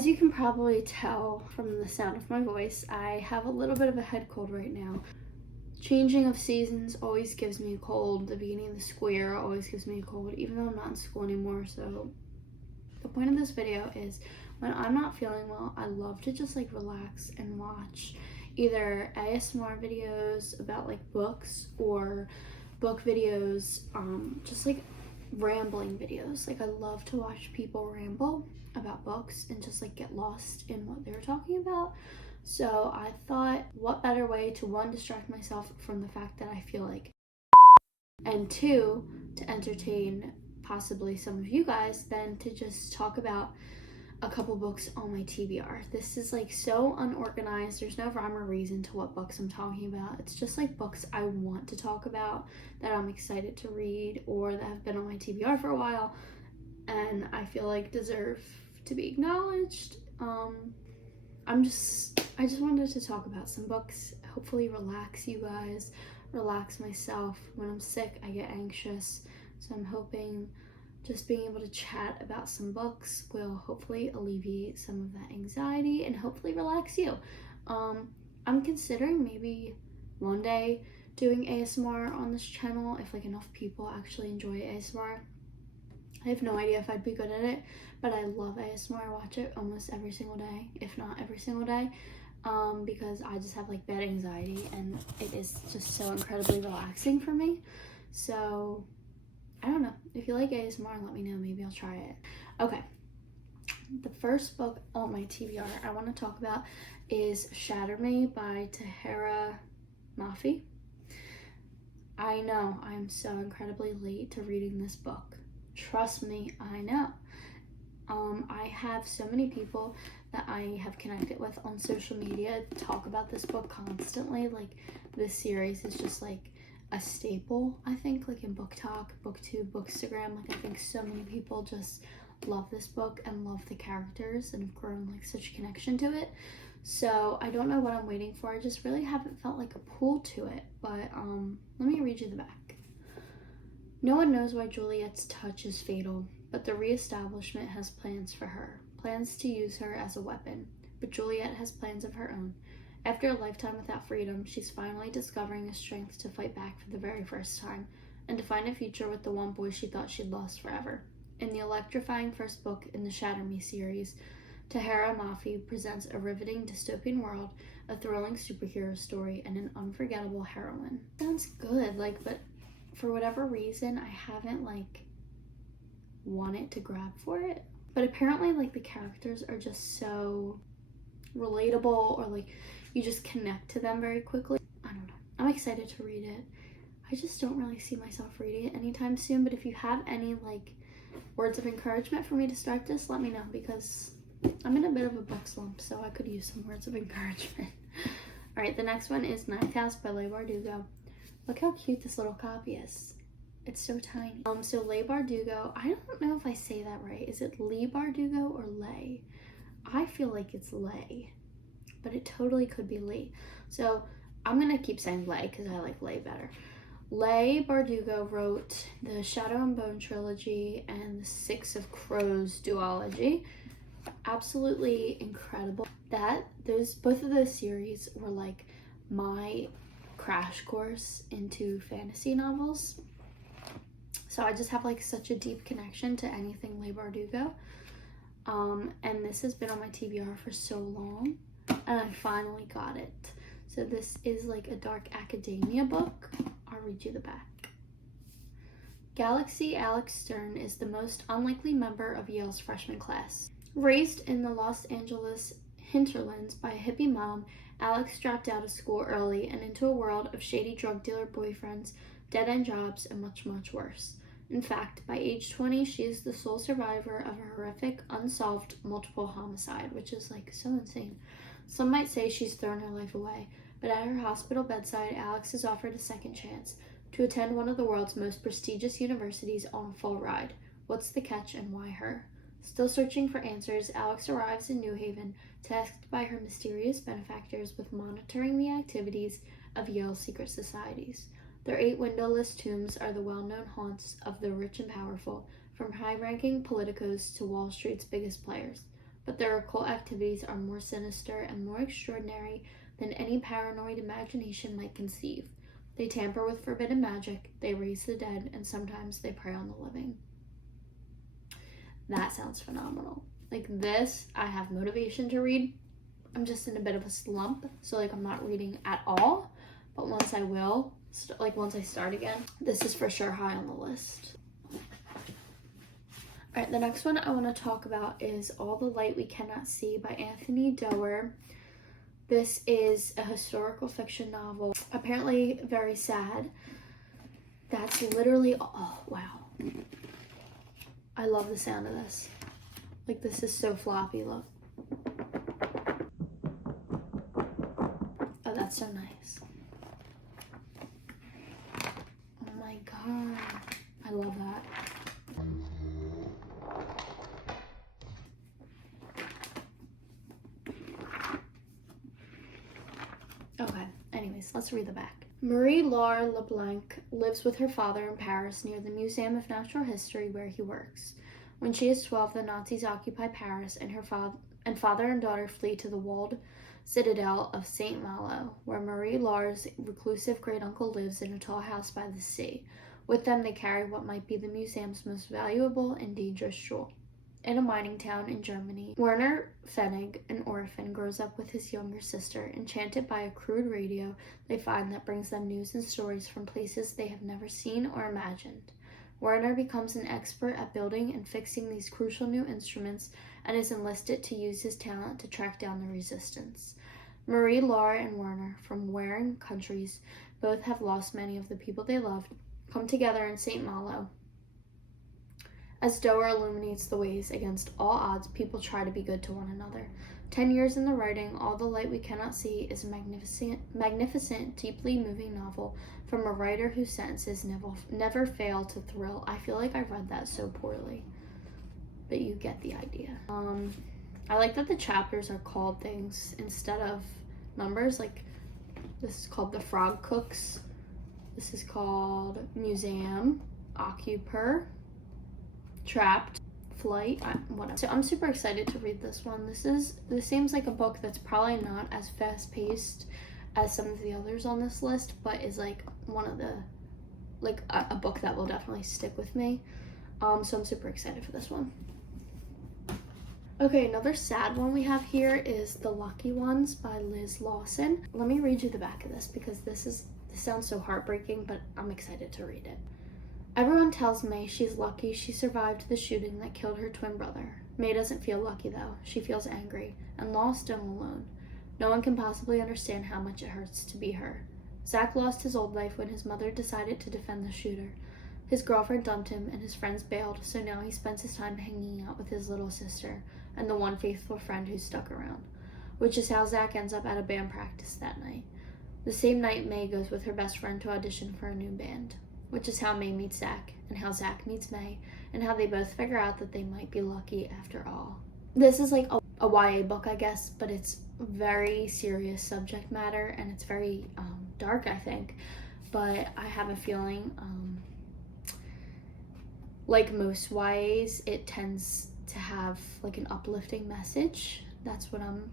As you can probably tell from the sound of my voice, I have a little bit of a head cold right now. Changing of seasons always gives me a cold. The beginning of the school year always gives me a cold, even though I'm not in school anymore. So the point of this video is when I'm not feeling well, I love to just like relax and watch either ASMR videos about like books or book videos, just like rambling videos. Like I love to watch people ramble about books and just like get lost in what they're talking about. So I thought, what better way to one, distract myself from the fact that I feel like, and two, to entertain possibly some of you guys than to just talk about a couple books on my TBR. This is like so unorganized. There's no rhyme or reason to what books I'm talking about. It's just like books I want to talk about, that I'm excited to read, or that have been on my TBR for a while and I feel like deserve to be acknowledged. I just wanted to talk about some books, hopefully relax you guys, relax myself. When I'm sick, I get anxious, so I'm hoping just being able to chat about some books will hopefully alleviate some of that anxiety and hopefully relax you. I'm considering maybe one day doing ASMR on this channel if like enough people actually enjoy ASMR. I have no idea if I'd be good at it, but I love ASMR. I watch it almost every single day, if not every single day, because I just have like bad anxiety and it is just so incredibly relaxing for me. So I don't know. If you like ASMR, let me know. Maybe I'll try it. Okay. The first book on my TBR I want to talk about is Shatter Me by Tahira Mafi. I know I'm so incredibly late to reading this book. Trust me, I know. I have so many people that I have connected with on social media talk about this book constantly. Like, this series is just like a staple, I think, like in book talk, booktube, bookstagram. Like, I think so many people just love this book and love the characters and have grown like such a connection to it. So I don't know what I'm waiting for. I just really haven't felt like a pull to it. But let me read you the back. No one knows why Juliet's touch is fatal, but the reestablishment has plans for her, plans to use her as a weapon. But Juliet has plans of her own. After a lifetime without freedom, she's finally discovering a strength to fight back for the very first time, and to find a future with the one boy she thought she'd lost forever. In the electrifying first book in the Shatter Me series, Tahira Mafi presents a riveting dystopian world, a thrilling superhero story, and an unforgettable heroine. Sounds good, but for whatever reason, I haven't wanted to grab for it. But apparently the characters are just so relatable, or you just connect to them very quickly. I don't know. I'm excited to read it. I just don't really see myself reading it anytime soon, but if you have any words of encouragement for me to start this, let me know, because I'm in a bit of a book slump, so I could use some words of encouragement. Alright, the next one is Ninth House by Leigh Bardugo. Look how cute this little copy is. It's so tiny. So Leigh Bardugo, I don't know if I say that right. Is it Leigh Bardugo or Leigh? I feel like it's Leigh, but it totally could be Leigh. So I'm gonna keep saying Leigh because I like Leigh better. Leigh Bardugo wrote the Shadow and Bone trilogy and the Six of Crows duology. Absolutely incredible. Both of those series were my crash course into fantasy novels. So I just have such a deep connection to anything Leigh Bardugo. And this has been on my TBR for so long, and I finally got it. So this is a dark academia book. I'll read you the back. Galaxy Alex Stern is the most unlikely member of Yale's freshman class. Raised in the Los Angeles hinterlands by a hippie mom, Alex dropped out of school early and into a world of shady drug dealer boyfriends, dead-end jobs, and much, much worse. In fact, by age 20, she is the sole survivor of a horrific, unsolved multiple homicide, which is so insane. Some might say she's thrown her life away, but at her hospital bedside, Alex is offered a second chance to attend one of the world's most prestigious universities on a full ride. What's the catch, and why her? Still searching for answers, Alex arrives in New Haven, tasked by her mysterious benefactors with monitoring the activities of Yale's secret societies. Their 8 windowless tombs are the well-known haunts of the rich and powerful, from high-ranking politicos to Wall Street's biggest players. but their occult activities are more sinister and more extraordinary than any paranoid imagination might conceive. They tamper with forbidden magic, they raise the dead, and sometimes they prey on the living. That sounds phenomenal. Like this, I have motivation to read. I'm just in a bit of a slump, so like I'm not reading at all, but once I will, once I start again, this is for sure high on the list. Alright, the next one I want to talk about is All the Light We Cannot See by Anthony Doerr. This is a historical fiction novel, apparently very sad. That's literally, oh wow. I love the sound of this. Like this is so floppy, look. Oh, that's so nice. Oh my god. I love that. Okay, anyways, let's read the back. Marie-Laure Leblanc lives with her father in Paris near the Museum of Natural History where he works. When she is 12, the Nazis occupy Paris and her father and daughter flee to the walled citadel of Saint Malo, where Marie-Laure's reclusive great-uncle lives in a tall house by the sea. With them, they carry what might be the museum's most valuable and dangerous jewel. In a mining town in Germany, Werner Pfennig, an orphan, grows up with his younger sister. Enchanted by a crude radio they find that brings them news and stories from places they have never seen or imagined. Werner becomes an expert at building and fixing these crucial new instruments and is enlisted to use his talent to track down the resistance. Marie-Laure and Werner, from warring countries, both have lost many of the people they loved, come together in St. Malo. As Doerr illuminates the ways, against all odds, people try to be good to one another. 10 years in the writing, All the Light We Cannot See is a magnificent, deeply moving novel from a writer whose sentences never fail to thrill. I feel like I read that so poorly, but you get the idea. I like that the chapters are called things instead of numbers. Like, this is called The Frog Cooks. This is called Museum, Occupur, Trapped, Flight, whatever. So I'm super excited to read this one. This seems like a book that's probably not as fast-paced as some of the others on this list, but is like one of the, like a book that will definitely stick with me. So I'm super excited for this one. Okay, another sad one we have here is The Lucky Ones by Liz Lawson. Let me read you the back of this because this sounds so heartbreaking, but I'm excited to read it. Everyone tells May she's lucky she survived the shooting that killed her twin brother. May doesn't feel lucky though. She feels angry and lost and alone. No one can possibly understand how much it hurts to be her. Zach lost his old life when his mother decided to defend the shooter. His girlfriend dumped him and his friends bailed, so now he spends his time hanging out with his little sister and the one faithful friend who stuck around, which is how Zach ends up at a band practice that night. The same night, May goes with her best friend to audition for a new band, which is how May meets Zach, and how Zach meets May, and how they both figure out that they might be lucky after all. This is like a YA book, I guess, but it's very serious subject matter, and it's very dark, I think. But I have a feeling, like most YAs, it tends to have like an uplifting message. That's what I'm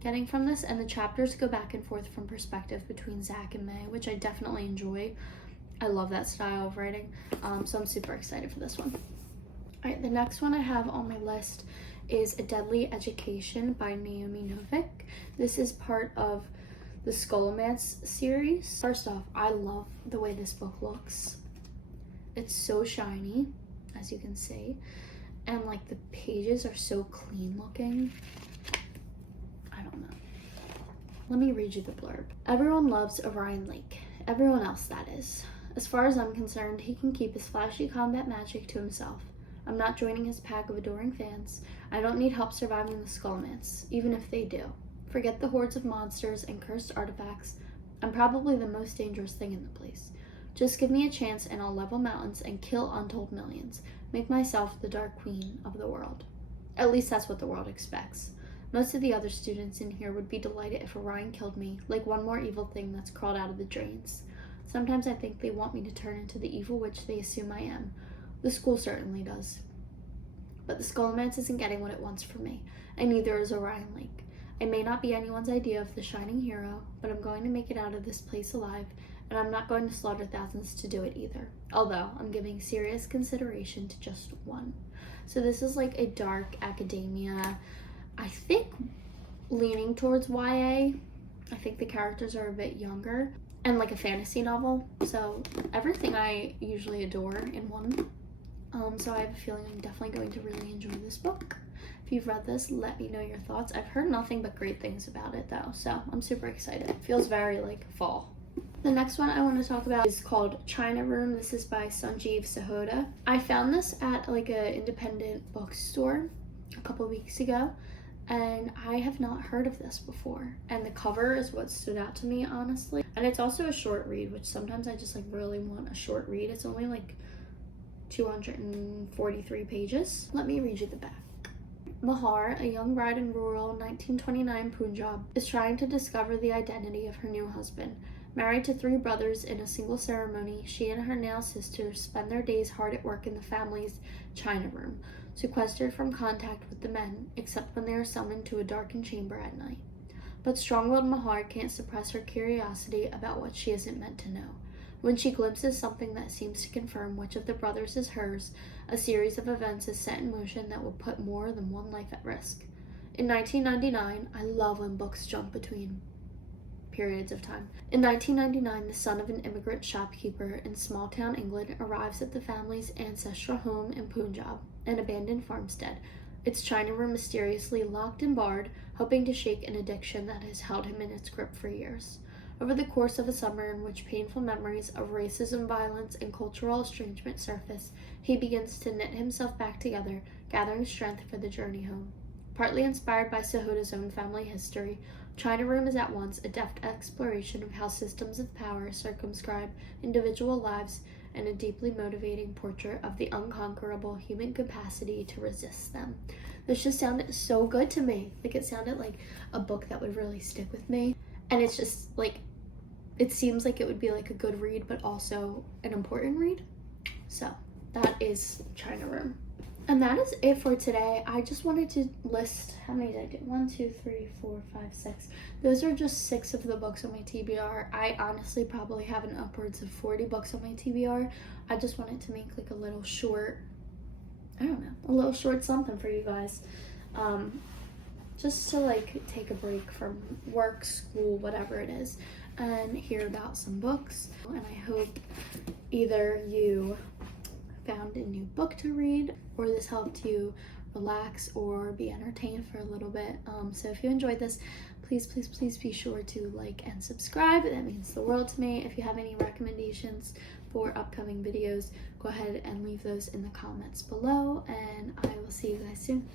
getting from this, and the chapters go back and forth from perspective between Zach and May, which I definitely enjoy. I love that style of writing, so I'm super excited for this one. Alright, the next one I have on my list is A Deadly Education by Naomi Novik. This is part of the Scholomance series. First off, I love the way this book looks. It's so shiny, as you can see, and like the pages are so clean looking. I don't know. Let me read you the blurb. Everyone loves Orion Lake. Everyone else, that is. As far as I'm concerned, he can keep his flashy combat magic to himself. I'm not joining his pack of adoring fans. I don't need help surviving the Scholomance, even if they do. Forget the hordes of monsters and cursed artifacts. I'm probably the most dangerous thing in the place. Just give me a chance and I'll level mountains and kill untold millions. Make myself the Dark Queen of the world. At least that's what the world expects. Most of the other students in here would be delighted if Orion killed me, like one more evil thing that's crawled out of the drains. Sometimes I think they want me to turn into the evil witch they assume I am. The school certainly does. But the Scholomance isn't getting what it wants from me, and neither is Orion Lake. I may not be anyone's idea of the shining hero, but I'm going to make it out of this place alive, and I'm not going to slaughter thousands to do it either, although I'm giving serious consideration to just one. So this is like a dark academia, I think leaning towards YA. I think the characters are a bit younger, and like a fantasy novel, so everything I usually adore in one. So I have a feeling I'm definitely going to really enjoy this book. If you've read this, let me know your thoughts. I've heard nothing but great things about it though, so I'm super excited. It feels very like fall. The next one I want to talk about is called China Room. This is by Sanjeev Sahota. I found this at like an independent bookstore a couple weeks ago, and I have not heard of this before. And the cover is what stood out to me, honestly. And it's also a short read, which sometimes I just like really want a short read. It's only like 243 pages. Let me read you the back. Mahar, a young bride in rural 1929 Punjab, is trying to discover the identity of her new husband. Married to 3 brothers in a single ceremony, she and her now sisters spend their days hard at work in the family's China Room, sequestered from contact with the men, except when they are summoned to a darkened chamber at night. But strong-willed Mahar can't suppress her curiosity about what she isn't meant to know. When she glimpses something that seems to confirm which of the brothers is hers, a series of events is set in motion that will put more than one life at risk. In 1999, I love when books jump between periods of time. In 1999, the son of an immigrant shopkeeper in small-town England arrives at the family's ancestral home in Punjab, an abandoned farmstead, its China Room mysteriously locked and barred, hoping to shake an addiction that has held him in its grip for years. Over the course of a summer in which painful memories of racism, violence, and cultural estrangement surface, he begins to knit himself back together, gathering strength for the journey home. Partly inspired by Sahota's own family history, China Room is at once a deft exploration of how systems of power circumscribe individual lives and a deeply motivating portrait of the unconquerable human capacity to resist them. This just sounded so good to me. Like, it sounded like a book that would really stick with me. And it's just like, it seems like it would be like a good read, but also an important read. So that is China Room. And that is it for today. I just wanted to list, how many did I do? 1, 2, 3, 4, 5, 6. Those are just 6 of the books on my TBR. I honestly probably have an upwards of 40 books on my TBR. I just wanted to make like a little short, I don't know, a little short something for you guys. Just to like take a break from work, school, whatever it is, and hear about some books. And I hope either you found a new book to read, or this helped you relax or be entertained for a little bit. So if you enjoyed this, please be sure to like and subscribe. That means the world to me. If you have any recommendations for upcoming videos, go ahead and leave those in the comments below, and I will see you guys soon.